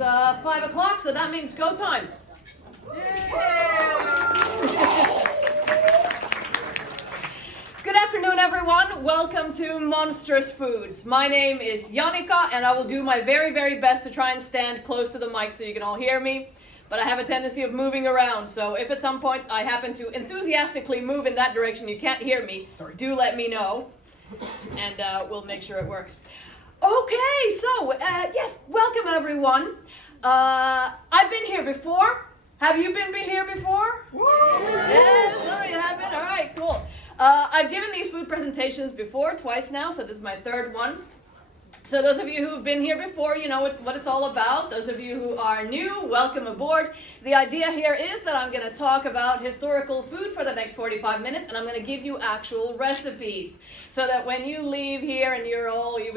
It's 5 o'clock, so that means go time. Good afternoon, everyone. Welcome to Monstrous Foods. My name is Jannika, and I will do my very, very best to try and stand close to the mic so you can all hear me. But I have a tendency of moving around, so if at some point I happen to enthusiastically move in that direction, you can't hear me, do let me know, and we'll make sure it works. Okay, so, yes, welcome everyone. I've been here before. Have you been here before? Woo! Yes, oh, you have been? All right, cool. I've given these food presentations before, twice now, so this is my third one. So those of you who've been here before, you know what it's all about. Those of you who are new, welcome aboard. The idea here is that I'm going to talk about historical food for the next 45 minutes, and I'm going to give you actual recipes, so that when you leave here and you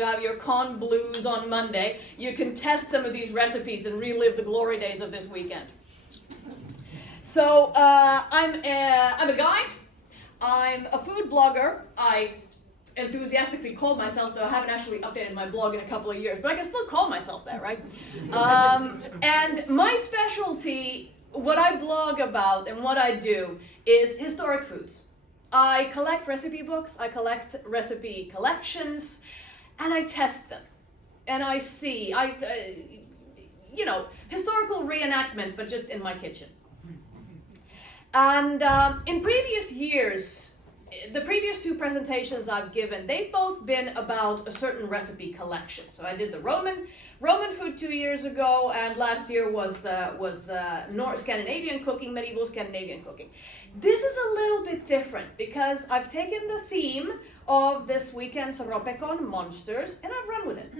have your con blues on Monday, you can test some of these recipes and relive the glory days of this weekend. So I'm a guide. I'm a food blogger. I enthusiastically called myself, though I haven't actually updated my blog in a couple of years, but I can still call myself that, right? And my specialty, what I blog about and what I do, is historic foods. I collect recipe books, I collect recipe collections, and I test them. And I see, historical reenactment, but just in my kitchen. And in previous years, the previous two presentations I've given, they've both been about a certain recipe collection. So I did the Roman food 2 years ago, and last year was North Scandinavian cooking, medieval Scandinavian cooking. This is a little bit different because I've taken the theme of this weekend's Ropecon, Monstrous, and I've run with it.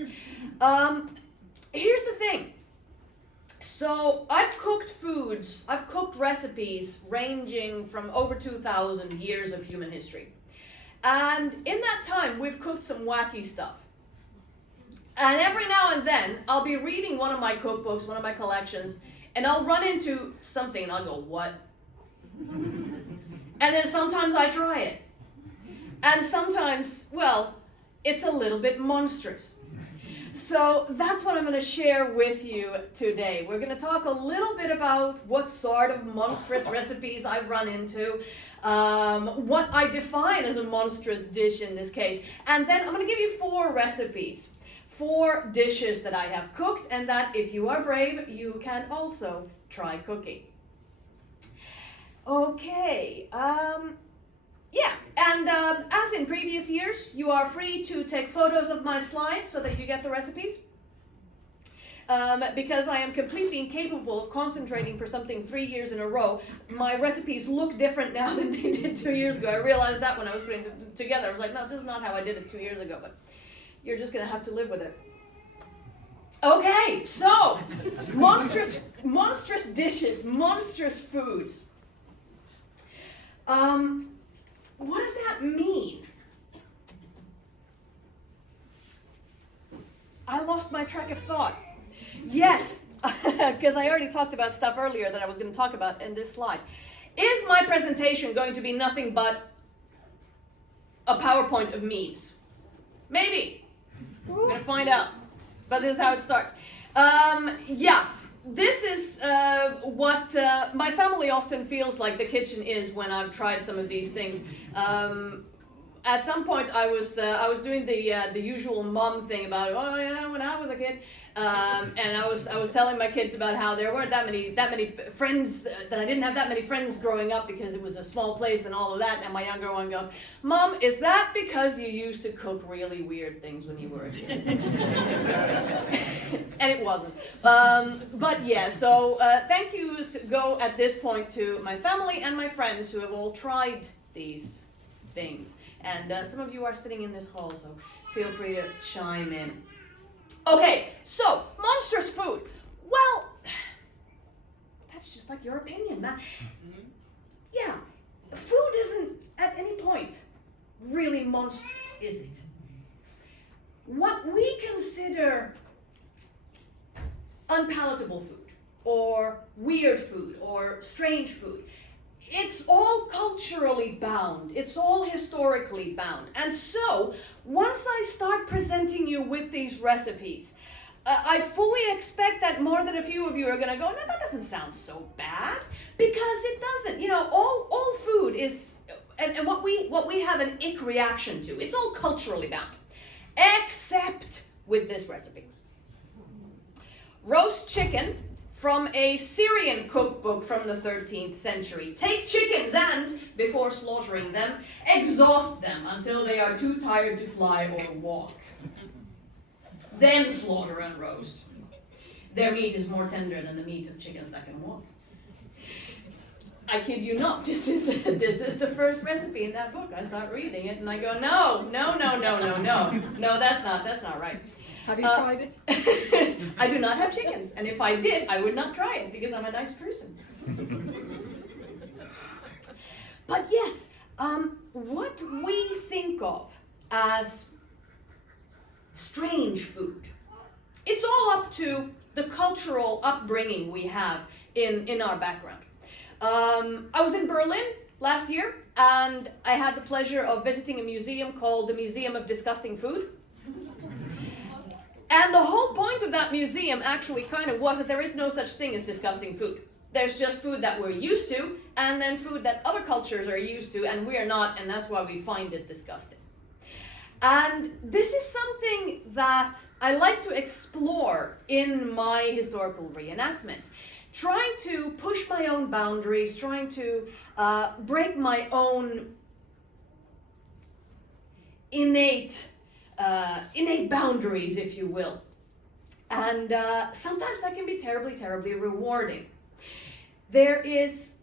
Here's the thing. So I've cooked recipes ranging from over 2,000 years of human history. And in that time, we've cooked some wacky stuff. And every now and then, I'll be reading one of my cookbooks, one of my collections, and I'll run into something and I'll go, what? And then sometimes I try it. And sometimes, well, it's a little bit monstrous. So that's what I'm going to share with you today. We're going to talk a little bit about what sort of monstrous recipes I've run into, what I define as a monstrous dish in this case, and then I'm going to give you 4 recipes, 4 dishes that I have cooked, and that if you are brave, you can also try cooking. Okay. Yeah, and as in previous years, you are free to take photos of my slides so that you get the recipes. Because I am completely incapable of concentrating for something 3 years in a row, my recipes look different now than they did 2 years ago. I realized that when I was putting it together. I was like, no, this is not how I did it 2 years ago, but you're just going to have to live with it. Okay, so, monstrous dishes, monstrous foods. What does that mean? I lost my track of thought. Yes, because I already talked about stuff earlier that I was going to talk about in this slide. Is my presentation going to be nothing but a PowerPoint of memes? Maybe. We're going to find out. But this is how it starts. Yeah. This is what my family often feels like the kitchen is when I've tried some of these things. At some point, I was doing the usual mom thing about, oh yeah, when I was a kid, and I was telling my kids about how there weren't that many friends, that I didn't have that many friends growing up because it was a small place and all of that. And my younger one goes, Mom, is that because you used to cook really weird things when you were a kid? And it wasn't. But yeah, so thank yous go at this point to my family and my friends who have all tried these things. And some of you are sitting in this hall, so feel free to chime in. Okay, so, monstrous food. Well, that's just like your opinion, man. Yeah, food isn't at any point really monstrous, is it? What we consider unpalatable food, or weird food, or strange food, it's all culturally bound. It's all historically bound. And so, once I start presenting you with these recipes, I fully expect that more than a few of you are going to go, no, that doesn't sound so bad, because it doesn't. You know, all food is, and what we have an ick reaction to, it's all culturally bound, except with this recipe. Roast chicken from a Syrian cookbook from the 13th century. Take chickens and, before slaughtering them, exhaust them until they are too tired to fly or walk. Then slaughter and roast. Their meat is more tender than the meat of chickens that can walk. I kid you not, this is the first recipe in that book. I start reading it and I go, no, that's not right. Have you tried it? I do not have chickens, and if I did, I would not try it because I'm a nice person. But yes, what we think of as strange food, it's all up to the cultural upbringing we have in our background. I was in Berlin last year, and I had the pleasure of visiting a museum called the Museum of Disgusting Food. And the whole point of that museum actually kind of was that there is no such thing as disgusting food. There's just food that we're used to, and then food that other cultures are used to, and we're not, and that's why we find it disgusting. And this is something that I like to explore in my historical reenactments. Trying to push my own boundaries, trying to break my own innate boundaries, if you will. And sometimes that can be terribly, terribly rewarding. There is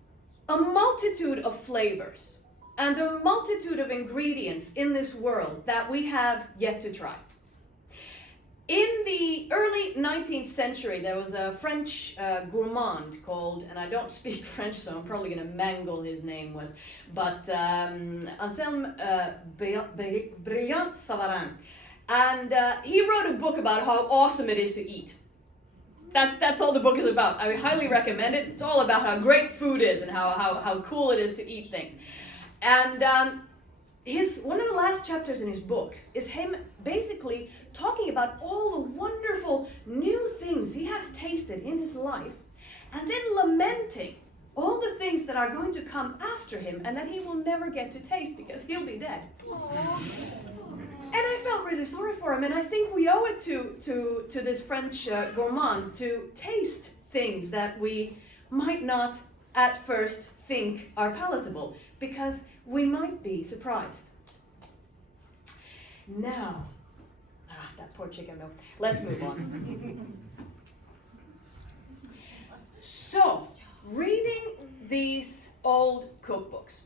a multitude of flavors and a multitude of ingredients in this world that we have yet to try. In the early 19th century, there was a French gourmand called, and I don't speak French, so I'm probably going to mangle his name, but Anselme Brillant-Savarin. And he wrote a book about how awesome it is to eat. That's all the book is about. I highly recommend it. It's all about how great food is and how cool it is to eat things. And one of the last chapters in his book is him basically talking about all the wonderful new things he has tasted in his life, and then lamenting all the things that are going to come after him and that he will never get to taste because he'll be dead. Aww. And I felt really sorry for him, and I think we owe it to this French gourmand to taste things that we might not at first think are palatable, because we might be surprised. Now, that poor chicken though. Let's move on. So, reading these old cookbooks,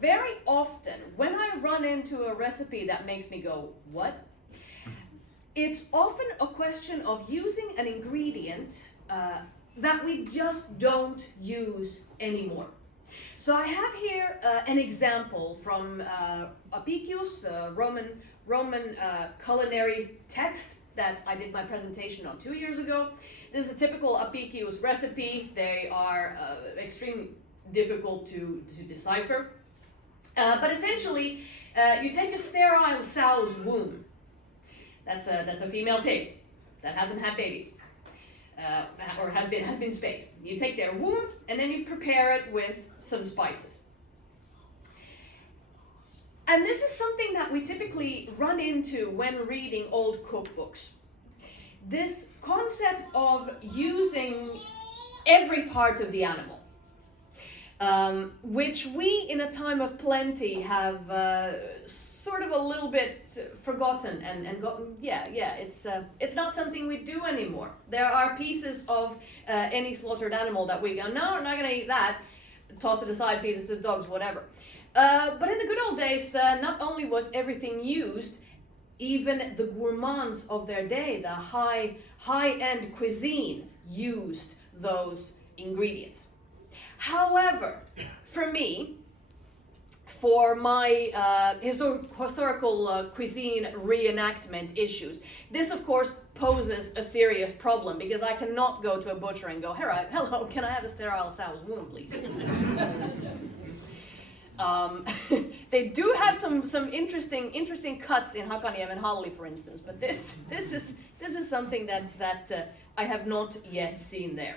very often when I run into a recipe that makes me go, what? It's often a question of using an ingredient that we just don't use anymore. So I have here an example from Apicius, the Roman culinary text that I did my presentation on 2 years ago. This is a typical Apicius recipe. They are extremely difficult to decipher. But essentially, you take a sterile sow's womb. That's a female pig that hasn't had babies, or has been spayed. You take their womb and then you prepare it with some spices. And this is something that we typically run into when reading old cookbooks. This concept of using every part of the animal, which we in a time of plenty have sort of a little bit forgotten and gotten, it's not something we do anymore. There are pieces of any slaughtered animal that we go, no, I'm not going to eat that, toss it aside, feed it to the dogs, whatever. But in the good old days, not only was everything used, even the gourmands of their day, the high-end cuisine, used those ingredients. However, for me, for my historical cuisine reenactment issues, this of course poses a serious problem, because I cannot go to a butcher and go, hello, can I have a sterile sow's womb, please? They do have some interesting cuts in Hakaniemi and Halli, for instance, but this is something that I have not yet seen there.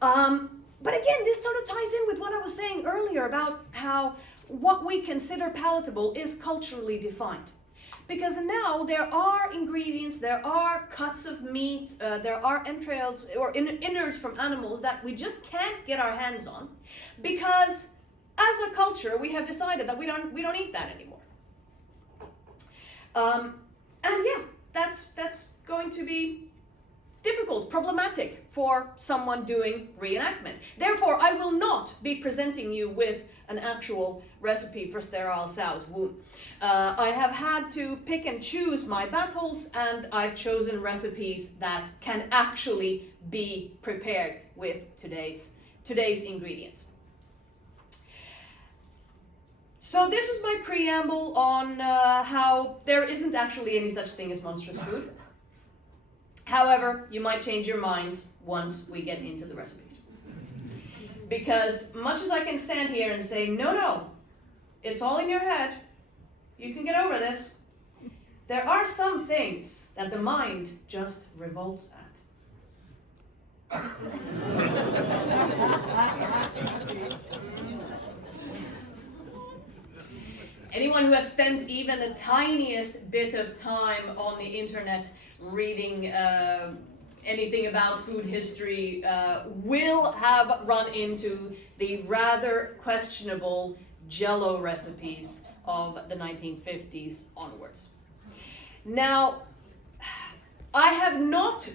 But again, this sort of ties in with what I was saying earlier about how what we consider palatable is culturally defined. Because now there are ingredients, there are cuts of meat, there are entrails or innards from animals that we just can't get our hands on, because as a culture we have decided that we don't eat that anymore. And yeah, that's going to be difficult, problematic for someone doing reenactment. Therefore, I will not be presenting you with an actual recipe for sterile sow's womb. I have had to pick and choose my battles, and I've chosen recipes that can actually be prepared with today's ingredients. So this was my preamble on how there isn't actually any such thing as monstrous food. However, you might change your minds once we get into the recipes. Because much as I can stand here and say, no, it's all in your head, you can get over this, there are some things that the mind just revolts at. Anyone who has spent even the tiniest bit of time on the internet reading anything about food history will have run into the rather questionable Jell-O recipes of the 1950s onwards. Now, I have not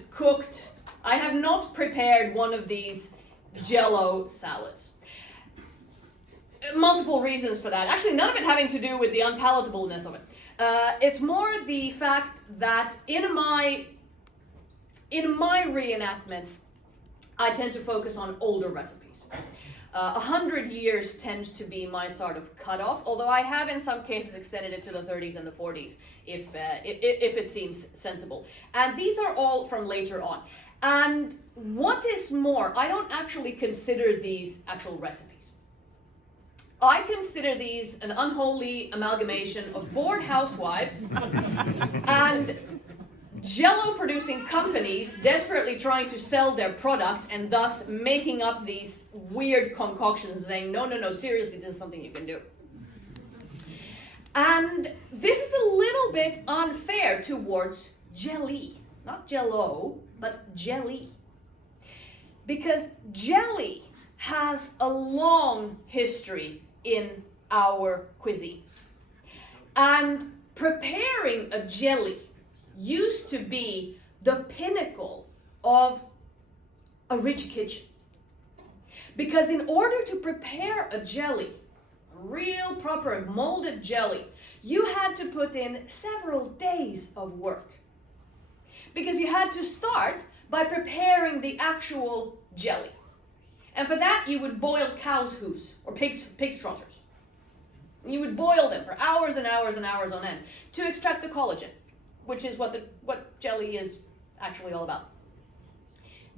prepared one of these Jell-O salads. Multiple reasons for that. Actually, none of it having to do with the unpalatableness of it. It's more the fact that in my reenactments, I tend to focus on older recipes. 100 years tends to be my sort of cutoff, although I have in some cases extended it to the 30s and the 40s if it seems sensible. And these are all from later on. And what is more, I don't actually consider these actual recipes. I consider these an unholy amalgamation of bored housewives and Jell-O producing companies desperately trying to sell their product and thus making up these weird concoctions saying, no, seriously, this is something you can do. And this is a little bit unfair towards jelly. Not Jell-O, but jelly. Because jelly has a long history in our cuisine. And preparing a jelly used to be the pinnacle of a rich kitchen. Because in order to prepare a jelly, a real proper molded jelly, you had to put in several days of work. Because you had to start by preparing the actual jelly. And for that, you would boil cow's hooves or pig's trotters. You would boil them for hours and hours and hours on end to extract the collagen, which is what jelly is actually all about.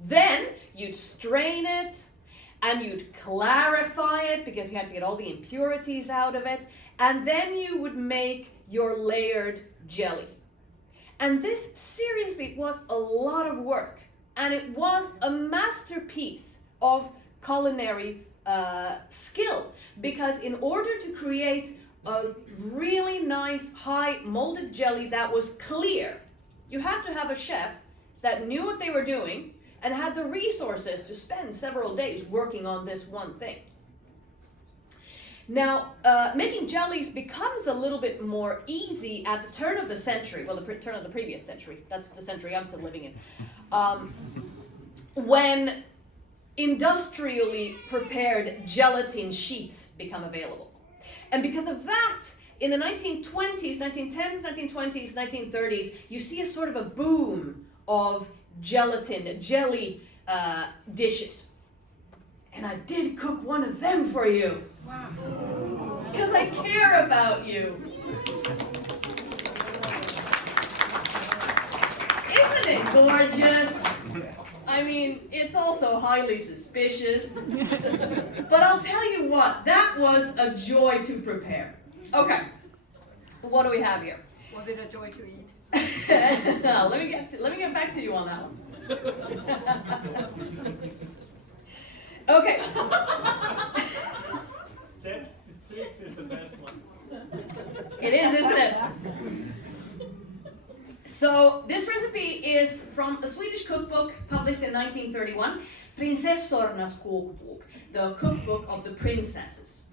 Then you'd strain it and you'd clarify it because you had to get all the impurities out of it. And then you would make your layered jelly. And this seriously was a lot of work. And it was a masterpiece of culinary skill, because in order to create a really nice high molded jelly that was clear, you had to have a chef that knew what they were doing and had the resources to spend several days working on this one thing. Now, making jellies becomes a little bit more easy at the turn of the century, well, the turn of the previous century, that's the century I'm still living in, when industrially prepared gelatin sheets become available. And because of that, in the 1920s, 1910s, 1920s, 1930s, you see a sort of a boom of gelatin, jelly dishes. And I did cook one of them for you. Wow. Because I care about you. Isn't it gorgeous? I mean, it's also highly suspicious. But I'll tell you what? That was a joy to prepare. Okay, what do we have here? Was it a joy to eat? No, let me get back to you on that one. Okay. Step 6 is the best one. It is, isn't it? So this recipe is from a Swedish cookbook published in 1931, Prinsessornas kokbok, the cookbook of the princesses.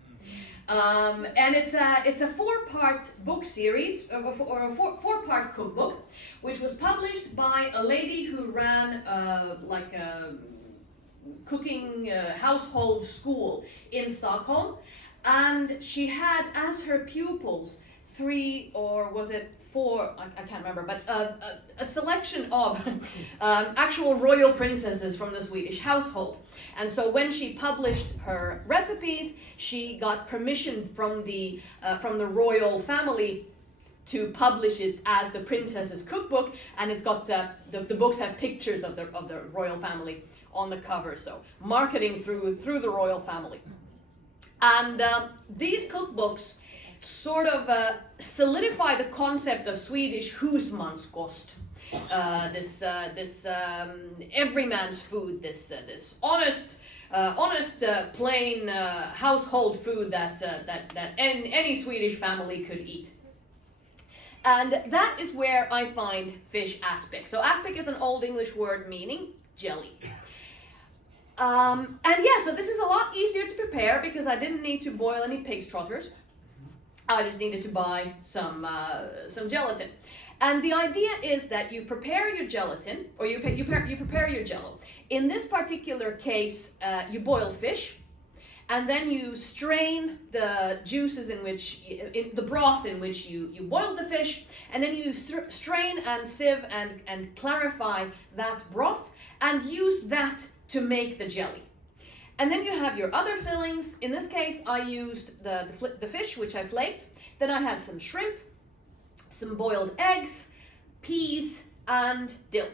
And it's a four-part book series, or a four-part cookbook, which was published by a lady who ran like a cooking household school in Stockholm, and she had as her pupils 3 or was it 4, I can't remember, but a selection of actual royal princesses from the Swedish household. And so when she published her recipes, she got permission from the royal family to publish it as the Princess's Cookbook, and it's got the books have pictures of the royal family on the cover, so marketing through the royal family. And these cookbooks sort of solidify the concept of Swedish husmanskost, this everyman's food, this honest, plain household food that any Swedish family could eat. And that is where I find fish aspic. So aspic is an Old English word meaning jelly. And yeah, so this is a lot easier to prepare because I didn't need to boil any pig's trotters. I just needed to buy some gelatin. And the idea is that you prepare your gelatin, or you prepare your jello. In this particular case, you boil fish, and then you strain the juices in the broth in which you boiled the fish, and then you strain and sieve and clarify that broth, and use that to make the jelly. And then you have your other fillings. In this case, I used the fish, which I flaked. Then I had some shrimp, some boiled eggs, peas, and dill.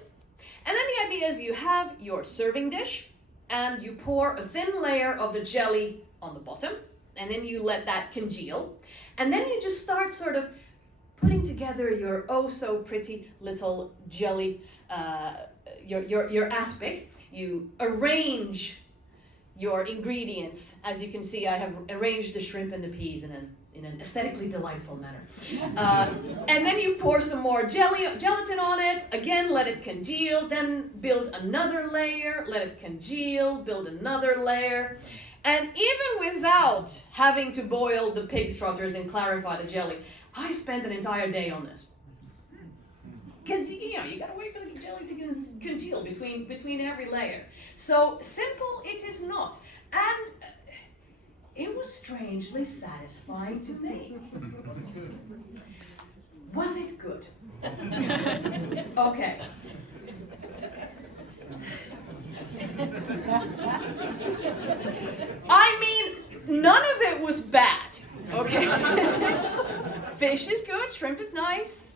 And then the idea is you have your serving dish, and you pour a thin layer of the jelly on the bottom, and then you let that congeal. And then you just start sort of putting together your oh so pretty little jelly, your aspic. You arrange your ingredients. As you can see, I have arranged the shrimp and the peas in an aesthetically delightful manner. And then you pour some more gelatin on it, again let it congeal, then build another layer, let it congeal, build another layer. And even without having to boil the pig's trotters and clarify the jelly, I spent an entire day on this. Because you gotta wait for the jelly to congeal between every layer. So simple it is not. And it was strangely satisfying to make. Was it good? Okay. I mean, none of it was bad. Okay. Fish is good, shrimp is nice.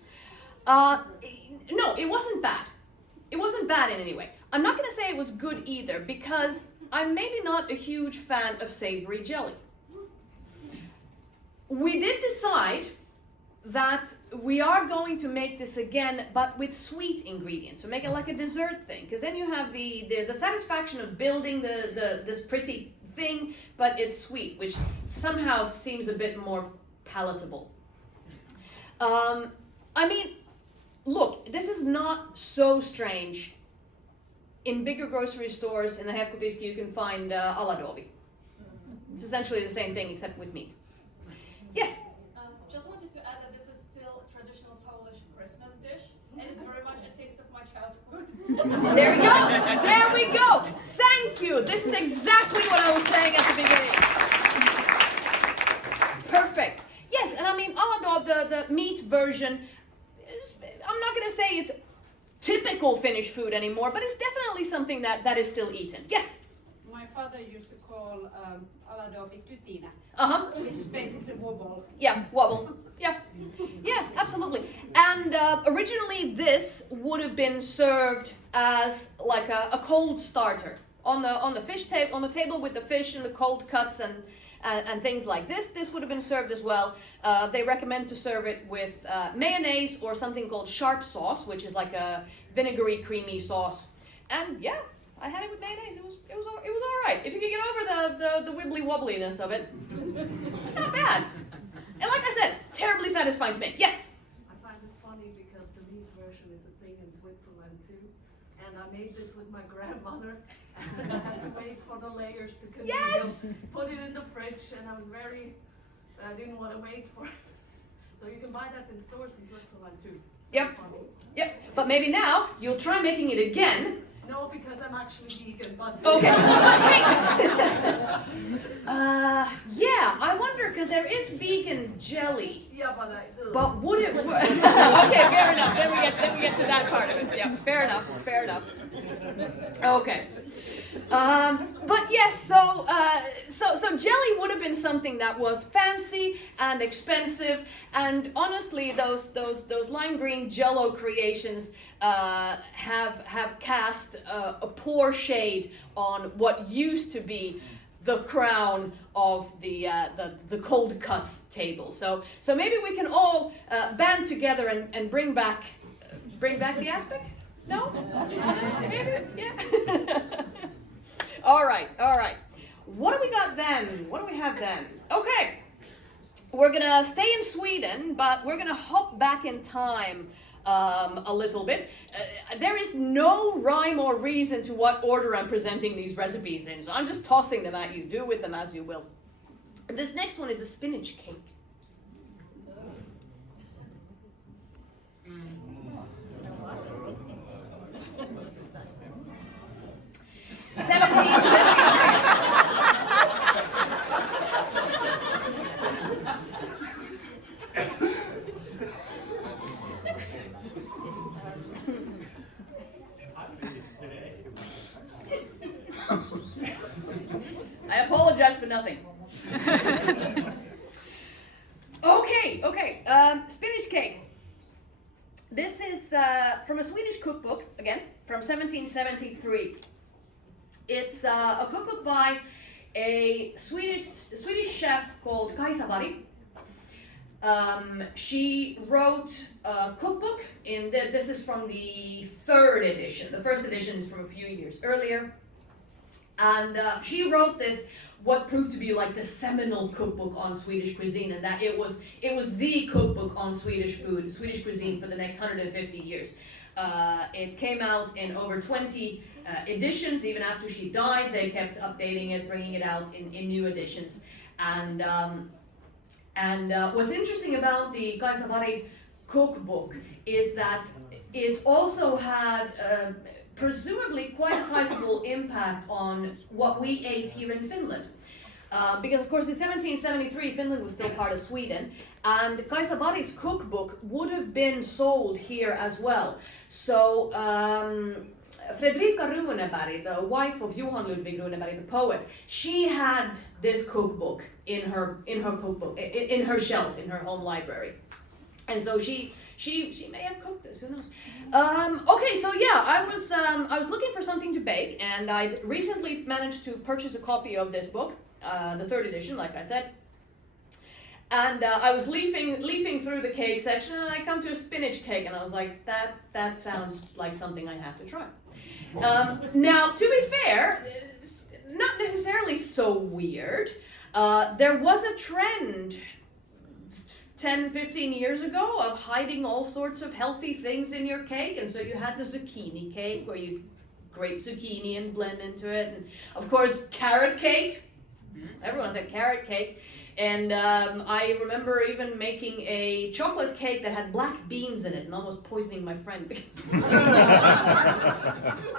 No, it wasn't bad. It wasn't bad in any way. I'm not going to say it was good either because I'm maybe not a huge fan of savory jelly. We did decide that we are going to make this again, but with sweet ingredients. So make it like a dessert thing, because then you have the satisfaction of building this pretty thing, but it's sweet, which somehow seems a bit more palatable. I mean, look, this is not so strange. In bigger grocery stores, in the Hepkotiski, you can find aladovi. It's essentially the same thing, except with meat. Yes? Just wanted to add that this is still a traditional Polish Christmas dish, and it's very much a taste of my childhood. There we go! There we go! Thank you! This is exactly what I was saying at the beginning. Perfect. Yes, and I mean, aladov, the meat version, I'm not going to say it's typical Finnish food anymore, but it's definitely something that is still eaten. Yes? My father used to call aladovi kytinä, Uh-huh. which is basically wobble. Yeah, wobble. Yeah. Yeah, absolutely. And originally this would have been served as like a cold starter on the fish table, on the table with the fish and the cold cuts and things like this. This would have been served as well. They recommend to serve it with mayonnaise or something called sharp sauce, which is like a vinegary, creamy sauce. And yeah, I had it with mayonnaise. It was all right. If you can get over the wibbly wobbliness of it, it's not bad. And like I said, terribly satisfying to make. Yes. I find this funny because the meat version is a thing in Switzerland too, and I made this with my grandmother, and I had to wait for the layers to congeal, Yes! put it in the fridge, and I didn't want to wait for it. So you can buy that in stores in Switzerland too. It's Yep. very funny. Yep. But maybe now you'll try making it again. No, because I'm actually vegan, but Okay. Yeah, I wonder because there is vegan jelly. yeah, but But would it? Okay, fair enough. Then we get to that part of it. Yeah, fair enough. Fair enough. Okay. But yes, so jelly would have been something that was fancy and expensive, and honestly, those lime green Jello creations have cast a poor shade on what used to be the crown of the cold cuts table. So maybe we can all band together and bring back the aspect. No? Maybe? Yeah. All right. What do we got then? What do we have then? Okay. We're gonna stay in Sweden, but we're gonna hop back in time a little bit. There is no rhyme or reason to what order I'm presenting these recipes in, so I'm just tossing them at you. Do with them as you will. This next one is a spinach cake. I apologize for nothing. Okay. Spinach cake. This is from a Swedish cookbook, again, from 1773. It's a cookbook by a Swedish chef called Kaisa Vari. She wrote a cookbook, this is from the 3rd edition. The 1st edition is from a few years earlier. And she wrote this, what proved to be like the seminal cookbook on Swedish cuisine, and that it was the cookbook on Swedish food, Swedish cuisine for the next 150 years. It came out in over 20 editions. Even after she died, they kept updating it, bringing it out in new editions. And what's interesting about the Kaisa Vari cookbook is that it also had presumably quite a sizable impact on what we ate here in Finland. Because of course in 1773 Finland was still part of Sweden, and Kaisa Vari's cookbook would have been sold here as well. So Fredrika Runeberg, the wife of Johan Ludvig Runeberg, the poet, she had this cookbook in her cookbook, in her shelf in her home library, and so she may have cooked this. Who knows? Okay, so yeah, I was looking for something to bake, and I'd recently managed to purchase a copy of this book, the 3rd edition, like I said. And I was leafing through the cake section, and I come to a spinach cake, and I was like, that sounds like something I have to try. Now, to be fair, it's not necessarily so weird. There was a trend 10, 15 years ago of hiding all sorts of healthy things in your cake, and so you had the zucchini cake where you grate zucchini and blend into it, and of course carrot cake. Everyone said carrot cake. And I remember even making a chocolate cake that had black beans in it and almost poisoning my friend because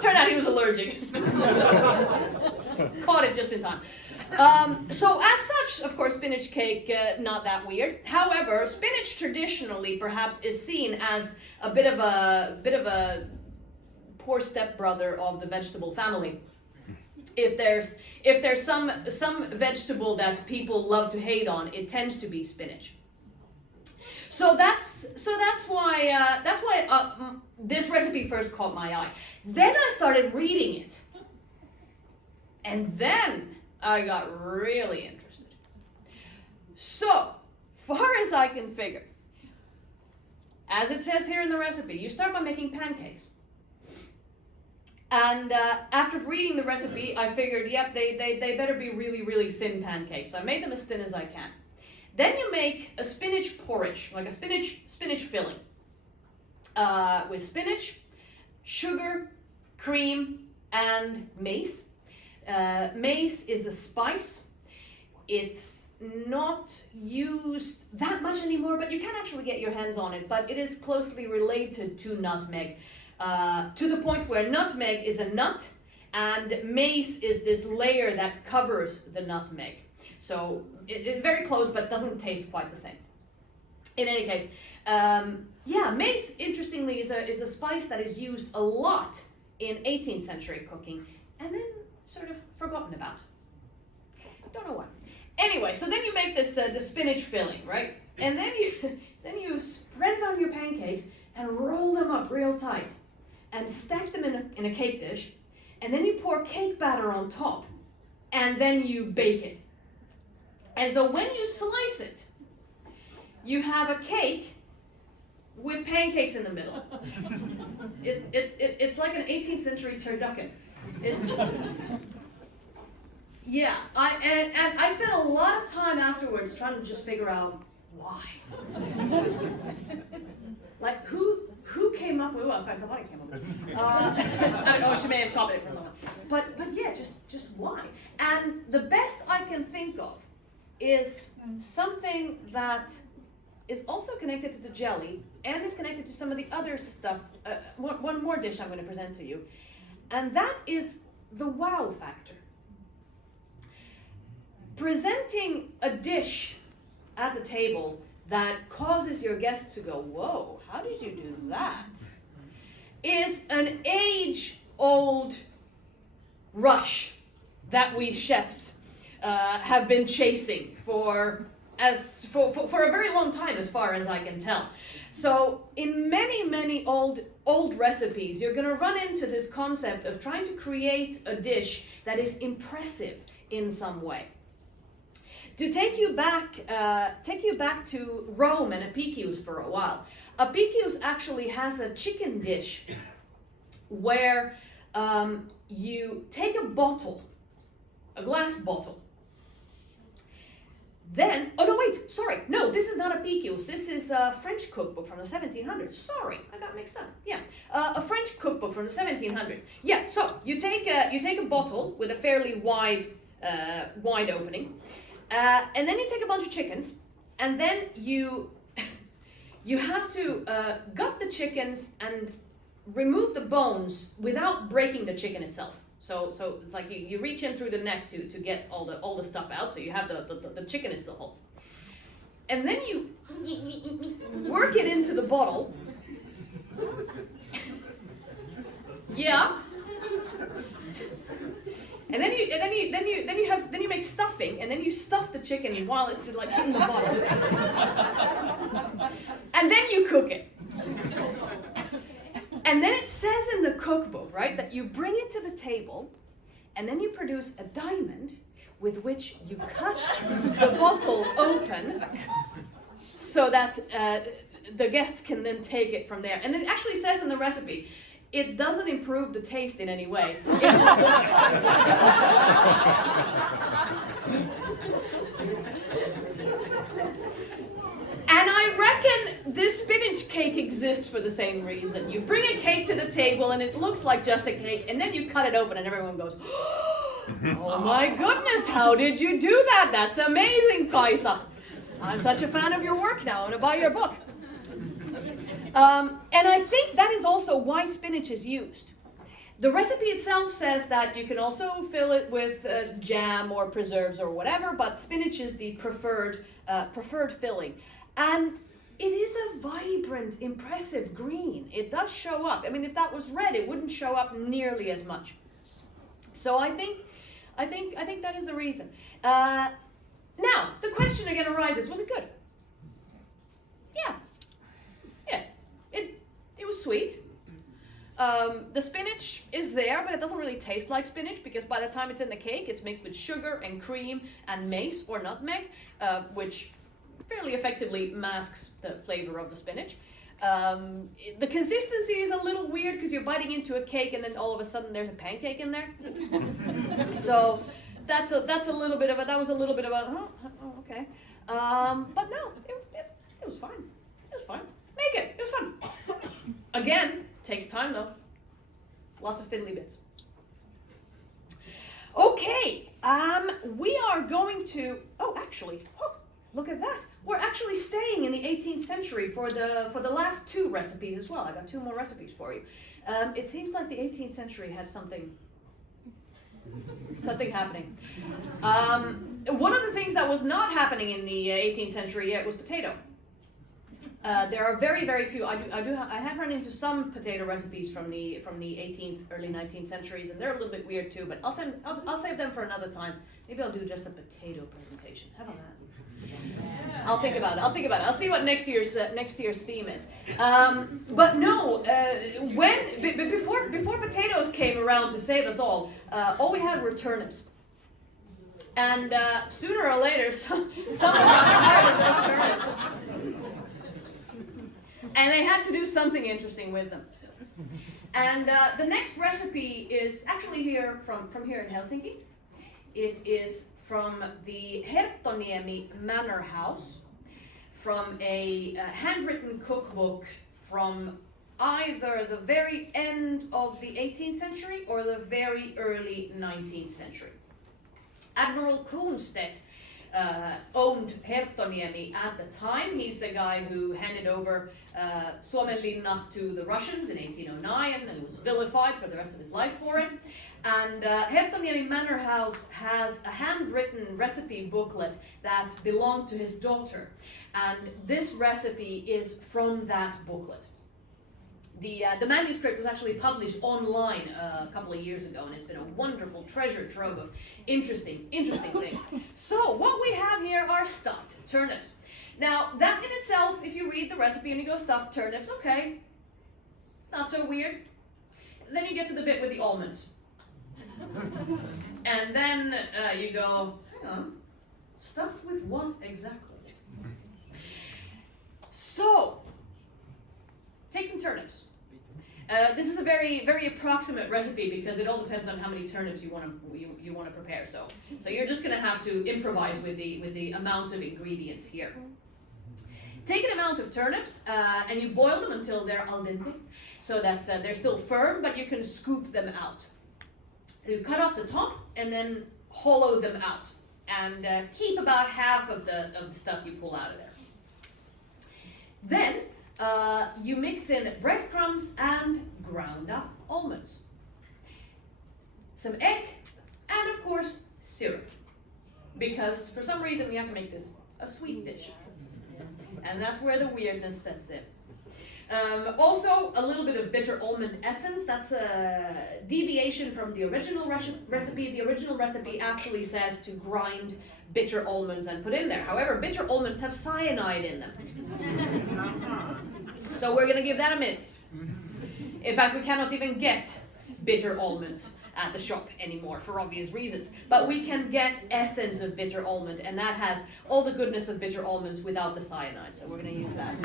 turned out he was allergic. Caught it just in time. So as such, of course, spinach cake, not that weird. However, spinach traditionally perhaps is seen as a bit of a poor stepbrother of the vegetable family. If there's some vegetable that people love to hate on, it tends to be spinach. So that's why this recipe first caught my eye. Then I started reading it, and then I got really interested. So, far as I can figure, as it says here in the recipe, you start by making pancakes. And after reading the recipe, I figured, yep, they better be really, really thin pancakes. So I made them as thin as I can. Then you make a spinach porridge, like a spinach filling, with spinach, sugar, cream, and mace. Mace is a spice. It's not used that much anymore, but you can actually get your hands on it. But it is closely related to nutmeg, to the point where nutmeg is a nut, and mace is this layer that covers the nutmeg. So it's very close, but doesn't taste quite the same. In any case, yeah, mace, interestingly, is a spice that is used a lot in 18th century cooking, and then sort of forgotten about. Don't know why. Anyway, so then you make this the spinach filling, right? And then you spread it on your pancakes and roll them up real tight, and stack them in a cake dish, and then you pour cake batter on top, and then you bake it. And so when you slice it, you have a cake with pancakes in the middle. It's like an 18th century turducken. It's, yeah, and I spent a lot of time afterwards trying to just figure out why. Like who came up with? Well, okay, somebody came up with it. I don't know, she may have copied it from someone. But yeah, just why? And the best I can think of is something that is also connected to the jelly and is connected to some of the other stuff. One more dish I'm going to present to you, and that is the wow factor. Presenting a dish at the table that causes your guests to go, whoa, how did you do that? Is an age-old rush that we chefs have been chasing for a very long time, as far as I can tell. So in many old recipes, you're going to run into this concept of trying to create a dish that is impressive in some way. To take you back to Rome and Apicius for a while. Apicius actually has a chicken dish where you take a bottle, a glass bottle. Then, oh no, wait, sorry, no, this is not Apicius. This is a French cookbook from the 1700s. Sorry, I got mixed up. Yeah, a French cookbook from the 1700s. Yeah, so you take a bottle with a fairly wide opening. And then you take a bunch of chickens, and then you have to gut the chickens and remove the bones without breaking the chicken itself. So it's like you reach in through the neck to get all the stuff out, so you have the chicken is still whole. And then you work it into the bottle. Yeah. And then you make stuffing, and then you stuff the chicken while it's like in the bottle. And then you cook it. And then it says in the cookbook, right, that you bring it to the table, and then you produce a diamond with which you cut the bottle open so that the guests can then take it from there. And it actually says in the recipe, it doesn't improve the taste in any way. It just And I reckon this spinach cake exists for the same reason. You bring a cake to the table and it looks like just a cake, and then you cut it open and everyone goes, oh my goodness, how did you do that? That's amazing, Kaisa. I'm such a fan of your work now. I'm going to buy your book. And I think that is also why spinach is used. The recipe itself says that you can also fill it with jam or preserves or whatever, but spinach is the preferred filling. And it is a vibrant, impressive green. It does show up. I mean, if that was red, it wouldn't show up nearly as much. So I think that is the reason. Now, the question again arises, was it good? Yeah. Yeah. It was sweet. The spinach is there, but it doesn't really taste like spinach because by the time it's in the cake, it's mixed with sugar and cream and mace or nutmeg, which fairly effectively masks the flavor of the spinach. The consistency is a little weird because you're biting into a cake and then all of a sudden there's a pancake in there. So that's a little bit of a, that was a little bit of a, oh okay. But no, it was fine. It was fine. Make it. It was fun. Again, takes time though. Lots of fiddly bits. Okay, we are going to, oh actually, look at that. We're actually staying in the 18th century for the last two recipes as well. I got two more recipes for you. It seems like the 18th century had something happening. One of the things that was not happening in the 18th century yet was potato. There are very, very few. I have run into some potato recipes from the 18th, early 19th centuries, and they're a little bit weird too. But I'll save them for another time. Maybe I'll do just a potato presentation. How about that? I'll think about it. I'll see what next year's theme is. But no, before potatoes came around to save us all we had were turnips. And sooner or later, someone got tired of those turnips. And they had to do something interesting with them. And the next recipe is actually from here in Helsinki. It is from the Herttoniemi Manor House, from a handwritten cookbook from either the very end of the 18th century or the very early 19th century. Admiral Kronstedt owned Herttoniemi at the time. He's the guy who handed over Suomenlinna to the Russians in 1809 and was vilified for the rest of his life for it. And Herttoniemi Manor House has a handwritten recipe booklet that belonged to his daughter. And this recipe is from that booklet. The manuscript was actually published online a couple of years ago, and it's been a wonderful treasure trove of interesting things. So what we have here are stuffed turnips. Now that in itself, if you read the recipe and you go stuffed turnips, okay, not so weird. Then you get to the bit with the almonds. And then you go, hang on, stuffed with what exactly? So, take some turnips. This is a very, very approximate recipe because it all depends on how many turnips you want to prepare. So you're just going to have to improvise with the amounts of ingredients here. Take an amount of turnips and you boil them until they're al dente, so that they're still firm, but you can scoop them out. You cut off the top and then hollow them out, and keep about half of the stuff you pull out of there. Then you mix in breadcrumbs and ground up almonds, some egg, and of course syrup, because for some reason we have to make this a sweet dish, and that's where the weirdness sets in. Also, a little bit of bitter almond essence. That's a deviation from the original recipe. The original recipe actually says to grind bitter almonds and put in there. However, bitter almonds have cyanide in them. So we're going to give that a miss. In fact, we cannot even get bitter almonds at the shop anymore for obvious reasons. But we can get essence of bitter almond, and that has all the goodness of bitter almonds without the cyanide. So we're going to use that.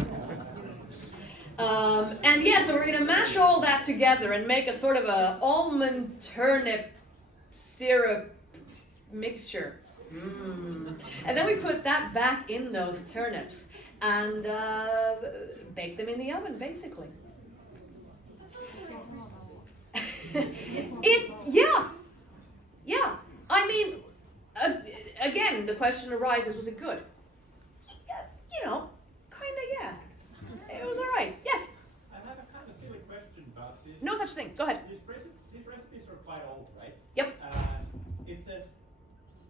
And yeah, so we're going to mash all that together and make a sort of a almond turnip syrup mixture. And then we put that back in those turnips and bake them in the oven, basically. Yeah. I mean, again, the question arises: was it good? You know, kinda, yeah. It was all right. Yes. I have a kind of silly question about this. No such thing. Go ahead. These recipes are quite old, right? Yep. It says,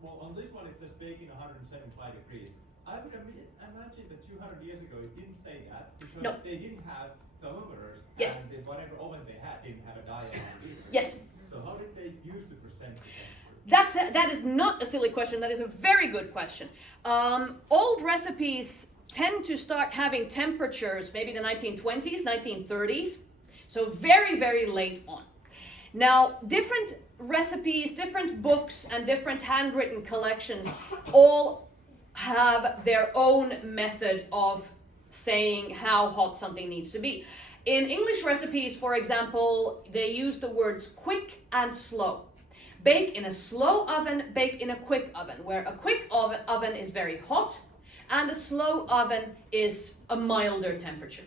well, on this one it says bake in 175 degrees. I would imagine that 200 years ago it didn't say that because No. they didn't have thermometers, Yes. and whatever oven they had didn't have a dial on it either. Yes. So how did they use the percentage? That is not a silly question. That is a very good question. Old recipes tend to start having temperatures, maybe the 1920s, 1930s, So very, very late on. Now, different recipes, different books, and different handwritten collections all have their own method of saying how hot something needs to be. In English recipes, for example, they use the words quick and slow. Bake in a slow oven, bake in a quick oven, where a quick oven is very hot and a slow oven is a milder temperature.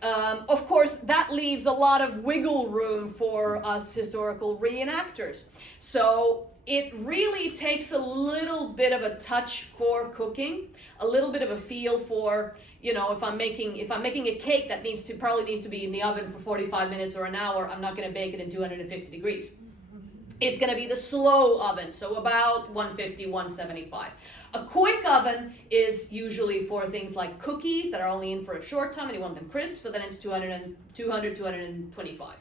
Of course, that leaves a lot of wiggle room for us historical reenactors. So it really takes a little bit of a touch for cooking, a little bit of a feel for, you know, if I'm making a cake that probably needs to be in the oven for 45 minutes or an hour, I'm not going to bake it in 250 degrees. It's going to be the slow oven, so about 150, 175. A quick oven is usually for things like cookies that are only in for a short time and you want them crisp, so then it's 200, 225.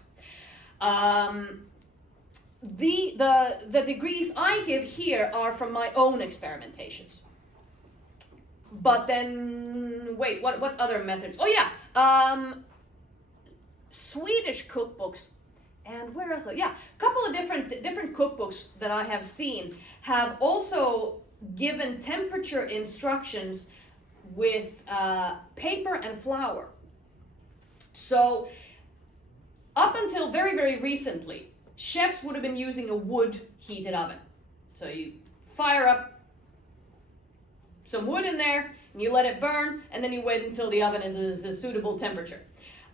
The degrees I give here are from my own experimentations. But then, wait, what other methods? Oh yeah, Swedish cookbooks. And where else? Yeah, a couple of different cookbooks that I have seen have also given temperature instructions with paper and flour. So up until very, very recently, chefs would have been using a wood heated oven. So you fire up some wood in there and you let it burn, and then you wait until the oven is a suitable temperature.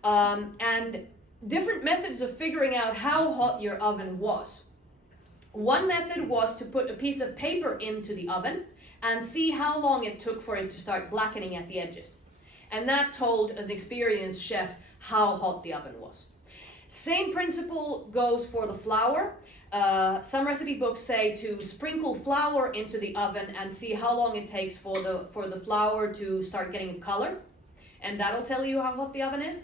And different methods of figuring out how hot your oven was. One method was to put a piece of paper into the oven and see how long it took for it to start blackening at the edges. And that told an experienced chef how hot the oven was. Same principle goes for the flour. Some recipe books say to sprinkle flour into the oven and see how long it takes for the flour to start getting a color. And that'll tell you how hot the oven is.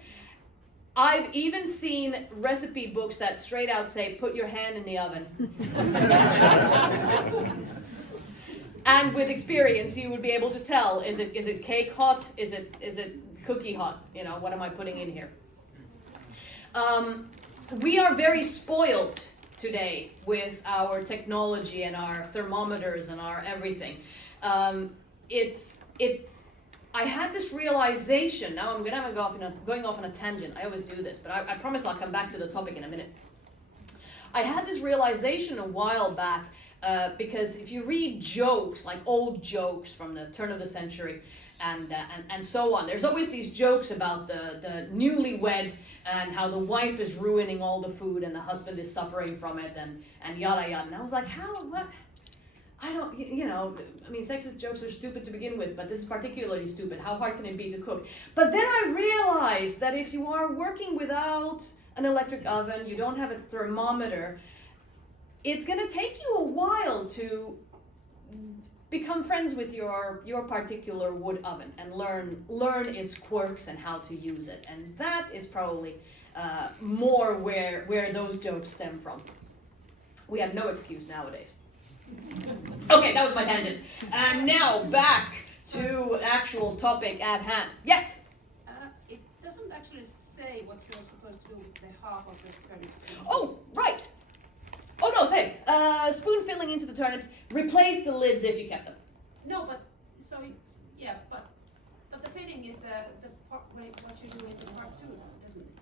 I've even seen recipe books that straight out say, put your hand in the oven. And with experience, you would be able to tell, is it cake hot? Is it cookie hot? You know, what am I putting in here? We are very spoiled today with our technology and our thermometers and our everything. I had this realization. Now I'm going off on a tangent. I always do this, but I promise I'll come back to the topic in a minute. I had this realization a while back because if you read jokes, like old jokes from the turn of the century and so on, there's always these jokes about the newlywed and how the wife is ruining all the food and the husband is suffering from it and yada yada. And I was like, what? I don't, I mean, sexist jokes are stupid to begin with, but this is particularly stupid. How hard can it be to cook? But then I realized that if you are working without an electric oven, you don't have a thermometer, it's going to take you a while to become friends with your particular wood oven and learn its quirks and how to use it. And that is probably more where those jokes stem from. We have no excuse nowadays. Okay, that was my tangent. And now back to actual topic at hand. Yes? It doesn't actually say what you're supposed to do with the half of the turnips. Oh, right. Oh no, say, spoon filling into the turnips, replace the lids if you kept them. No, but so yeah, but the filling is the part what you do in the part two, doesn't it?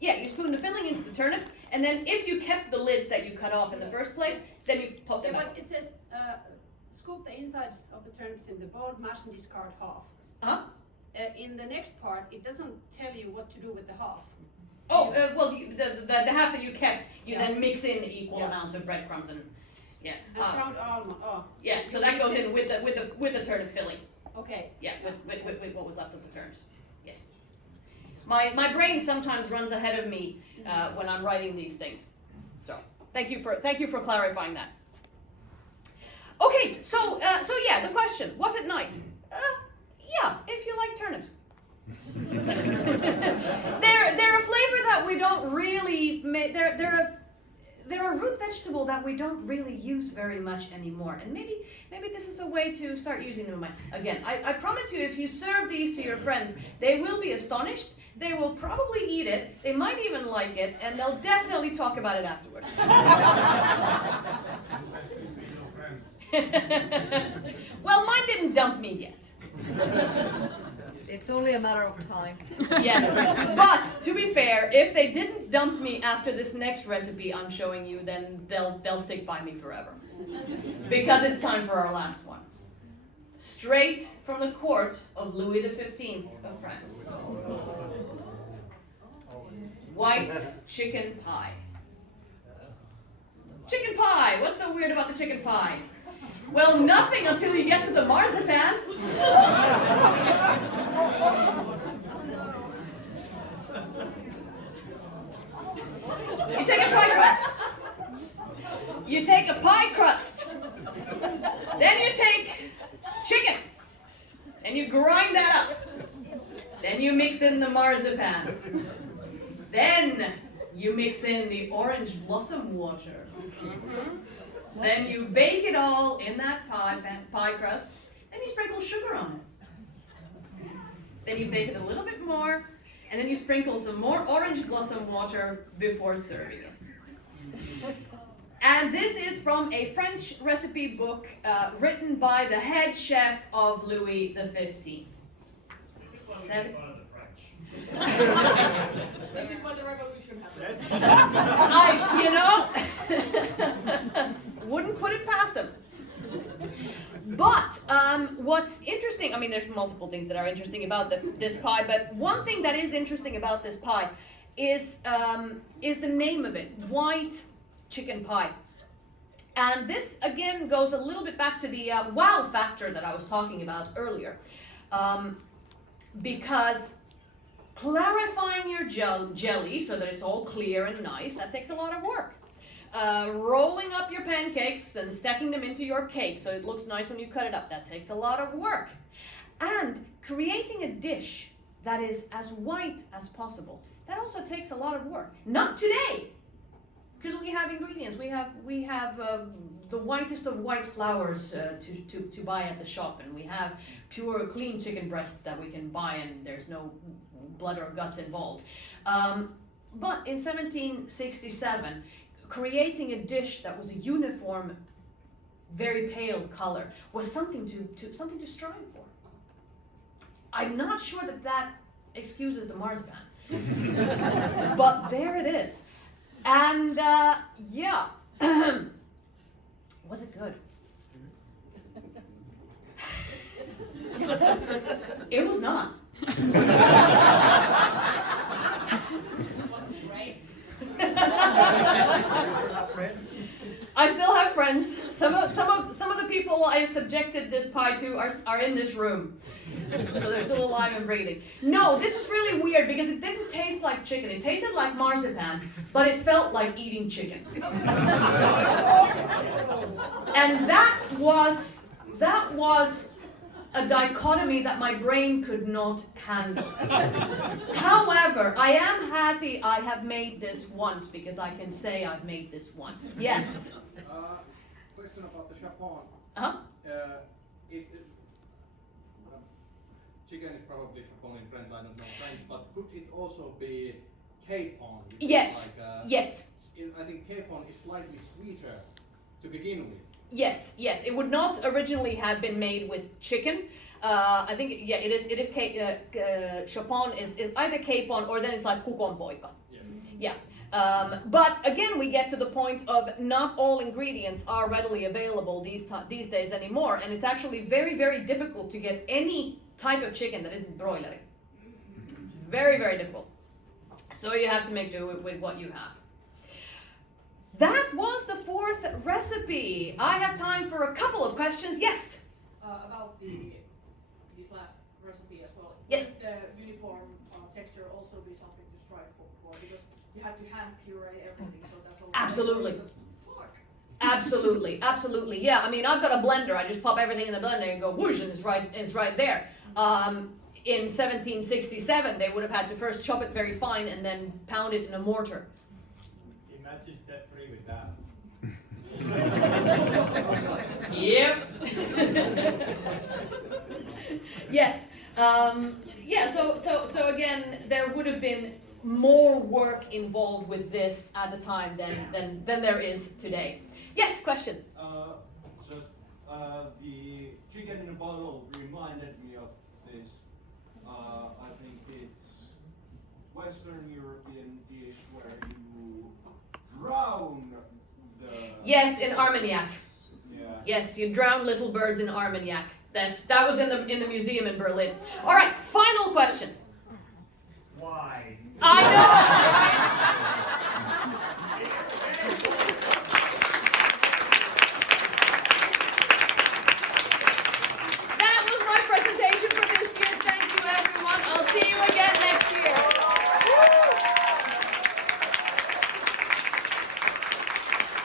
Yeah, you spoon the filling into the turnips, and then if you kept the lids that you cut off in the first place, then you pop them Yeah, back. but it says scoop the insides of the turnips in the bowl, mash and discard half. Uh-huh. In the next part, it doesn't tell you what to do with the half. Oh, well, the half that you kept, you Yeah. then mix in equal Yeah. amounts of breadcrumbs and yeah. And ground almond. Oh. Yeah, so that goes in with the turnip filling. Okay. Yeah, with what was left of the turnips. Yes. My brain sometimes runs ahead of me when I'm writing these things. So thank you for clarifying that. Okay, so yeah, the question, was it nice? Yeah, if you like turnips. They're a flavor that we don't really make. They're a root vegetable that we don't really use very much anymore, and maybe this is a way to start using them again. I promise you, if you serve these to your friends, they will be astonished They will probably eat it, they might even like it, and they'll definitely talk about it afterwards. Well, mine didn't dump me yet. It's only a matter of time. Yes, but to be fair, if they didn't dump me after this next recipe I'm showing you, then they'll stick by me forever. Because it's time for our last one. Straight from the court of Louis XV of France. White chicken pie. Chicken pie! What's so weird about the chicken pie? Well, nothing until you get to the marzipan. You take a pie crust. You take a pie crust. Then you take chicken. And you grind that up. Then you mix in the marzipan. Then you mix in the orange blossom water. Then you bake it all in that pie crust. Then you sprinkle sugar on it. Then you bake it a little bit more. And then you sprinkle some more orange blossom water before serving it. And this is from a French recipe book written by the head chef of Louis XV. This is what the revolution happened. Wouldn't put it past them. But what's interesting, I mean, there's multiple things that are interesting about this pie, but one thing that is interesting about this pie is the name of it, white chicken pie. And this, again, goes a little bit back to the wow factor that I was talking about earlier. Because clarifying your jelly so that it's all clear and nice, that takes a lot of work. Rolling up your pancakes and stacking them into your cake so it looks nice when you cut it up, that takes a lot of work. And creating a dish that is as white as possible, that also takes a lot of work. Not today, because we have ingredients. We have the whitest of white flours to buy at the shop, and we have pure, clean chicken breast that we can buy, and there's no blood or guts involved. But in 1767, creating a dish that was a uniform, very pale color was something to strive for. I'm not sure that excuses the marzipan, but there it is. And yeah, was it good? It was not. Right? I still have friends. Some of the people I subjected this pie to are in this room. So they're still alive and breathing. No, this was really weird because it didn't taste like chicken. It tasted like marzipan, but it felt like eating chicken. And that was a dichotomy that my brain could not handle. However, I am happy I have made this once because I can say I've made this once. Yes. Question about the chapon. Uh-huh. Chicken is probably chapon in French, I don't know French, but could it also be capon? Yes. Like, Yes. I think capon is slightly sweeter to begin with. Yes, yes. It would not originally have been made with chicken. I think, yeah, it is chapon is either capon or then it's like kukonpoika. Yeah. Yeah. But again, we get to the point of not all ingredients are readily available these days anymore, and it's actually very, very difficult to get any type of chicken that isn't broiler. Very, very difficult. So you have to make do with what you have. That was the fourth recipe. I have time for a couple of questions. Yes? About this last recipe as well. Yes. Would the uniform texture also be something to strive for? Because you have to hand puree everything, so that's also... Absolutely. Fuck. Absolutely, absolutely. Yeah, I mean, I've got a blender. I just pop everything in the blender and go whoosh, and it's right there. In 1767, they would have had to first chop it very fine and then pound it in a mortar. Imagine step 3 with that. Yep. Yes. Yeah, so again, there would have been more work involved with this at the time than there is today. Yes, question? The chicken in a bottle reminded me of this. I think it's Western European dish where you drown the... Yes, in Armagnac. Yeah. Yes, you drown little birds in Armagnac. That was in the museum in Berlin. All right, final question.